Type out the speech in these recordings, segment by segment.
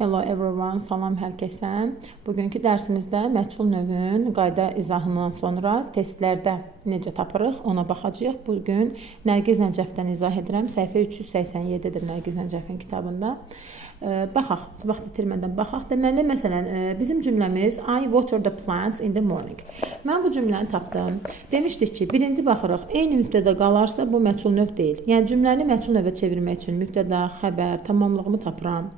Hello everyone, salam hər kəsə. Bugünkü dərsimizdə məchul növün qayda izahından sonra testlərdə necə tapırıq ona baxacağıq. Bugün Nərgiz Nəcəfdən izah edirəm. Səhifə 387-dir Nərgiz Nəcəfin kitabında. Baxaq, vaxt itirmədən baxaq. Deməli, məsələn, bizim cümləmiz I water the plants in the morning. Mən bu cümləni tapdım. Demişdik ki, birinci baxırıq, eyni mübtəda qalarsa bu məchul növ deyil. Yəni cümləni məchul növə çevirmək üçün mübtəda, xəbər, tamamlığımı tapıram.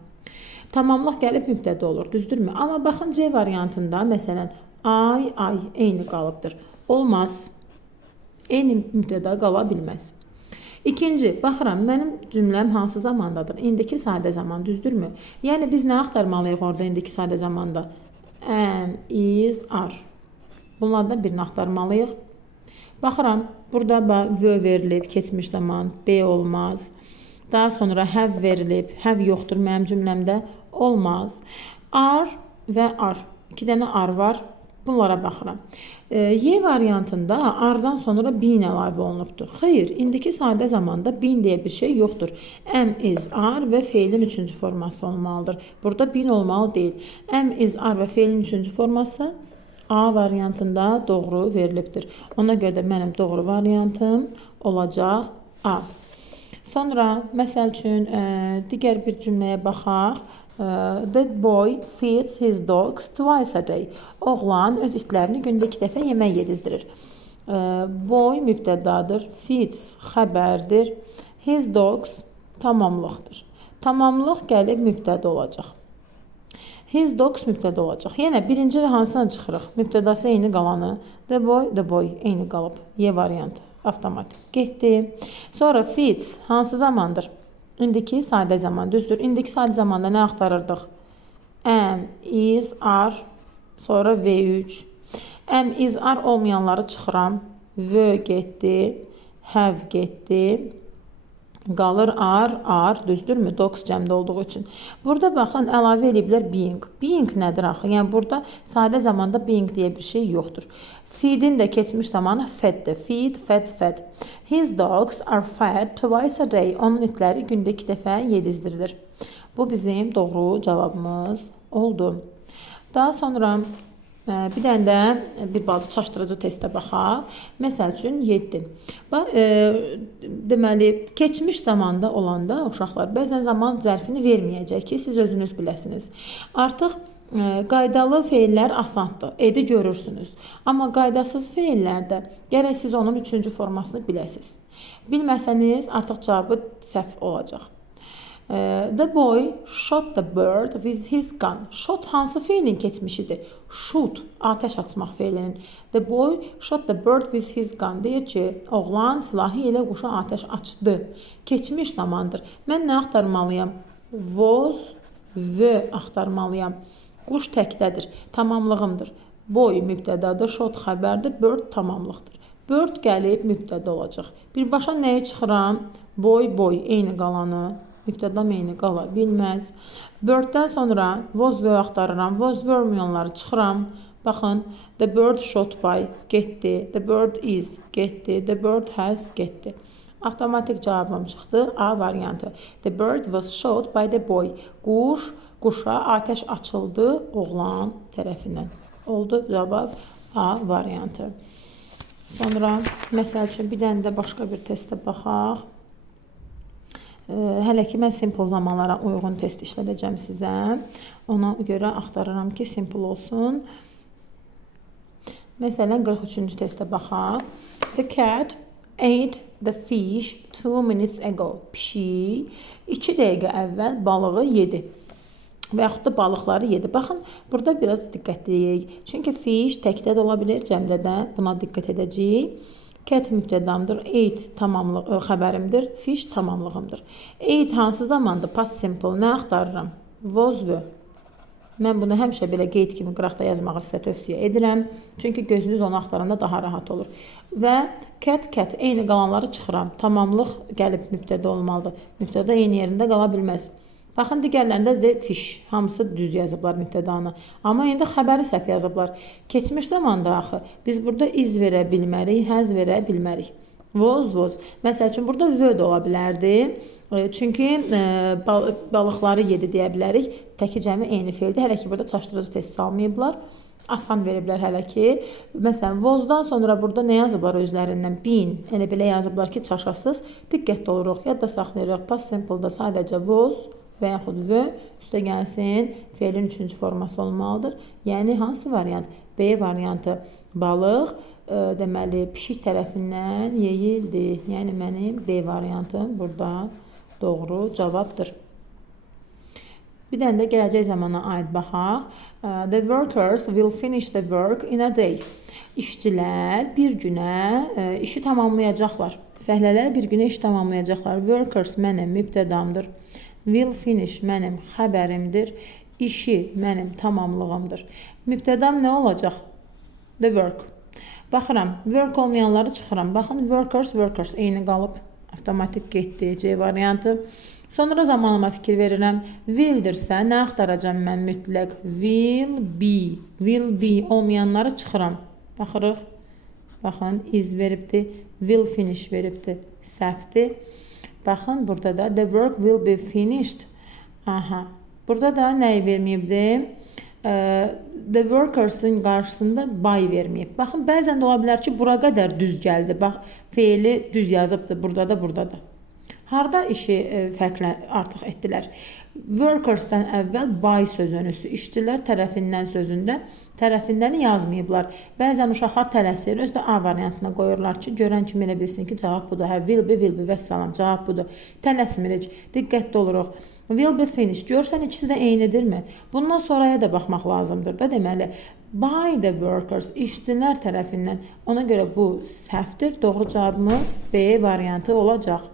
Tamamlıq gəlib mübtəda olur, düzdürmü? Amma baxın C variantında, məsələn, ay eyni qalıbdır. Olmaz. Eyni mübtəda qala bilməz. İkinci, baxıram, mənim cümləm hansı zamandadır? İndiki sadə zaman, düzdürmü? Yəni, biz nə axtarmalıyıq orada indiki sadə zamanda? Am, is, are. Bunlardan birini axtarmalıyıq. Baxıram, burada V verilib, keçmiş zaman, B olmaz. Daha sonra have verilib, have yoxdur mənim cümləmdə, olmaz. Are və are. İki dənə are var. Bunlara baxıram. Y variantında are-dan sonra been əlavə olunubdur. Xeyr, indiki sadə zamanda been deyə bir şey yoxdur. Am, is, are və feilin üçüncü forması olmalıdır. Burada been olmalı deyil. Am, is, are və feilin üçüncü forması A variantında doğru verilibdir. Ona görə də mənim doğru variantım olacaq A. Sonra, məsəl üçün, digər bir cümləyə baxaq. That boy feeds his dogs twice a day. Oğlan öz itlərini gündə 2 dəfə yemək yedizdirir. Boy mübtədadır, feeds xəbərdir, his dogs tamamlıqdır. Tamamlıq gəlib mübtəda olacaq. His dogs mübtəda olacaq. Yenə birinci hansına çıxırıq? Mübtədası eyni qalanı. The boy eyni qalıb. Y variantı. Avtomatik getdi. Sonra feeds hansı zamandır? İndiki sadə zaman, düzdür. İndiki sadə zamanda nə axtarırdıq? Am, is, are, sonra V3. Am, is, are olmayanları çıxıram. V getdi, have getdi. Qalır are, düzdürmü? Dogs cəmdə olduğu üçün. Burada baxın, əlavə ediblər being. Being nədir axı? Yəni, burada sadə zamanda being deyə bir şey yoxdur. Feedin də keçmiş zamanı feddir. Feed, fed. His dogs are fed twice a day. Onun itləri gündə 2 dəfə yedizdirilir. Bu bizim doğru cavabımız oldu. Daha sonra bir dənə də bir balaca çaşdırıcı testə baxaq. Məsəl üçün 7. Deməli, keçmiş zamanda olanda uşaqlar bəzən zaman zərfini verməyəcək ki, siz özünüz biləsiniz. Artıq qaydalı feillər asandır, edi görürsünüz. Amma qaydasız feillərdə gərək siz onun 3-cü formasını biləsiniz. Bilməsəniz, artıq cavabı səhv olacaq. The boy shot the bird with his gun. Shot hansı feilin keçmişidir? Shoot, ateş açmaq feilinin. The boy shot the bird with his gun. Deyir ki, oğlan silahı ilə quşa ateş açdı. Keçmiş zamandır. Mən nə axtarmalıyam? Was, v axtarmalıyam. Quş təkdədir, tamamlığımdır. Boy mübtədadır, shot xəbərdir, bird tamamlıqdır. Bird gəlib mübtəda olacaq. Birbaşa nəyi çıxıram? Boy, eyni qalanı. Mübtədam eyni qala bilməz. Birddən sonra was və axtarıram. Was verməyənləri çıxıram. Baxın, the bird shot by getdi. The bird is getdi. The bird has getdi. Avtomatik cavabım çıxdı. A variantı. The bird was shot by the boy. Quşa ateş açıldı oğlan tərəfindən. Oldu cavab A variantı. Sonra, məsəl üçün, bir dənə də başqa bir testə baxaq. Hələ ki, mən simple zamanlara uyğun test işlədəcəm sizə. Ona görə axtarıram ki, simple olsun. Məsələn, 43-cü testə baxaq. The cat ate the fish 2 minutes ago. Pişik 2 dəqiqə əvvəl balığı yedi. Və yaxud da balıqları yedi. Baxın, burada biraz diqqətliyik. Çünki fish təkdə də ola bilir, cəmdə də. Buna diqqət edəcəyik. Cat mübtədamdır, ate xəbərimdir, fish tamamlığımdır. Ate hansı zamanda? Past simple. Nə axtarıram? Was və. Mən bunu həmişə belə qeyd kimi qıraqda yazmağı sizə tövsiyə edirəm. Çünki gözünüz onu axtaranda daha rahat olur. Və cat, eyni qalanları çıxıram. Tamamlıq gəlib mübtəda olmalıdır. Mübtəda eyni yerində qala bilməz. Baxın, digərlərində də fish, hamısı düz yazıblar mübtədanı. Amma indi xəbəri səhv yazıblar. Keçmiş zamanda axı biz burada is verə bilmərik, has verə bilmərik. Voz. Məsəl üçün burada vö də ola bilərdi. Çünki balıqları yedi deyə bilərik. Təki cəmi eyni feildir. Hələ ki burada çaşdırıcı test salmayıblar. Asan veriblər hələ ki. Məsələn, vozdan sonra burada nə yazıblar özlərindən? Been. Elə belə yazıblar ki, çaşasız. Diqqətli oluruq. Yadda saxlayırıq. Past simple-da sadəcə voz və yaxud vö üstə gəlsin. Feilin 3-cü forması olmalıdır. Yəni, hansı variant? B variantı. Balıq deməli, pişik tərəfindən yeyildi. Yəni, mənim B variantım burada doğru cavabdır. Bir dənə də gələcək zamana aid baxaq. The workers will finish the work in a day. İşçilər bir günə işi tamamlayacaqlar. Fəhlələr bir günə işi tamamlayacaqlar. Workers mənim mübtədamdır. Will finish mənim xəbərimdir. İşi mənim tamamlığımdır. Mübtədam nə olacaq? The work. Baxıram, work olmayanları çıxıram. Baxın, workers eyni qalıb. Avtomatik getdi, C variantı. Sonra zamanıma fikir verirəm. Willdirsə, nə axtaracam mən mütləq? Will be olmayanları çıxıram. Baxırıq. Baxın, is veribdi. Will finish veribdi. Səhvdir. Baxın, burada da the work will be finished. Aha. Burada da nəyi verməyibdi? The workers'ın qarşısında by verməyib. Baxın, bəzən də ola bilər ki, bura qədər düz gəldi. Bax, feili düz yazıbdır, burada da. Harada işi fərqlə artıq etdilər? Workers'dan əvvəl by sözünüsü, işçilər tərəfindən sözündə tərəfindəni yazmayıblar. Bəzən uşaqlar tələsir, özü də A variantına qoyurlar ki, görən kimi elə bilsin ki, cavab budur. Hə, will be, vəssalam, cavab budur. Tələsmirik, diqqətli oluruq. Will be finished. Görsən, ikisi də eynidirmi? Bundan sonraya da baxmaq lazımdır da, deməli. By the workers, işçilər tərəfindən. Ona görə bu səhvdir. Doğru cavabımız B variantı olacaq.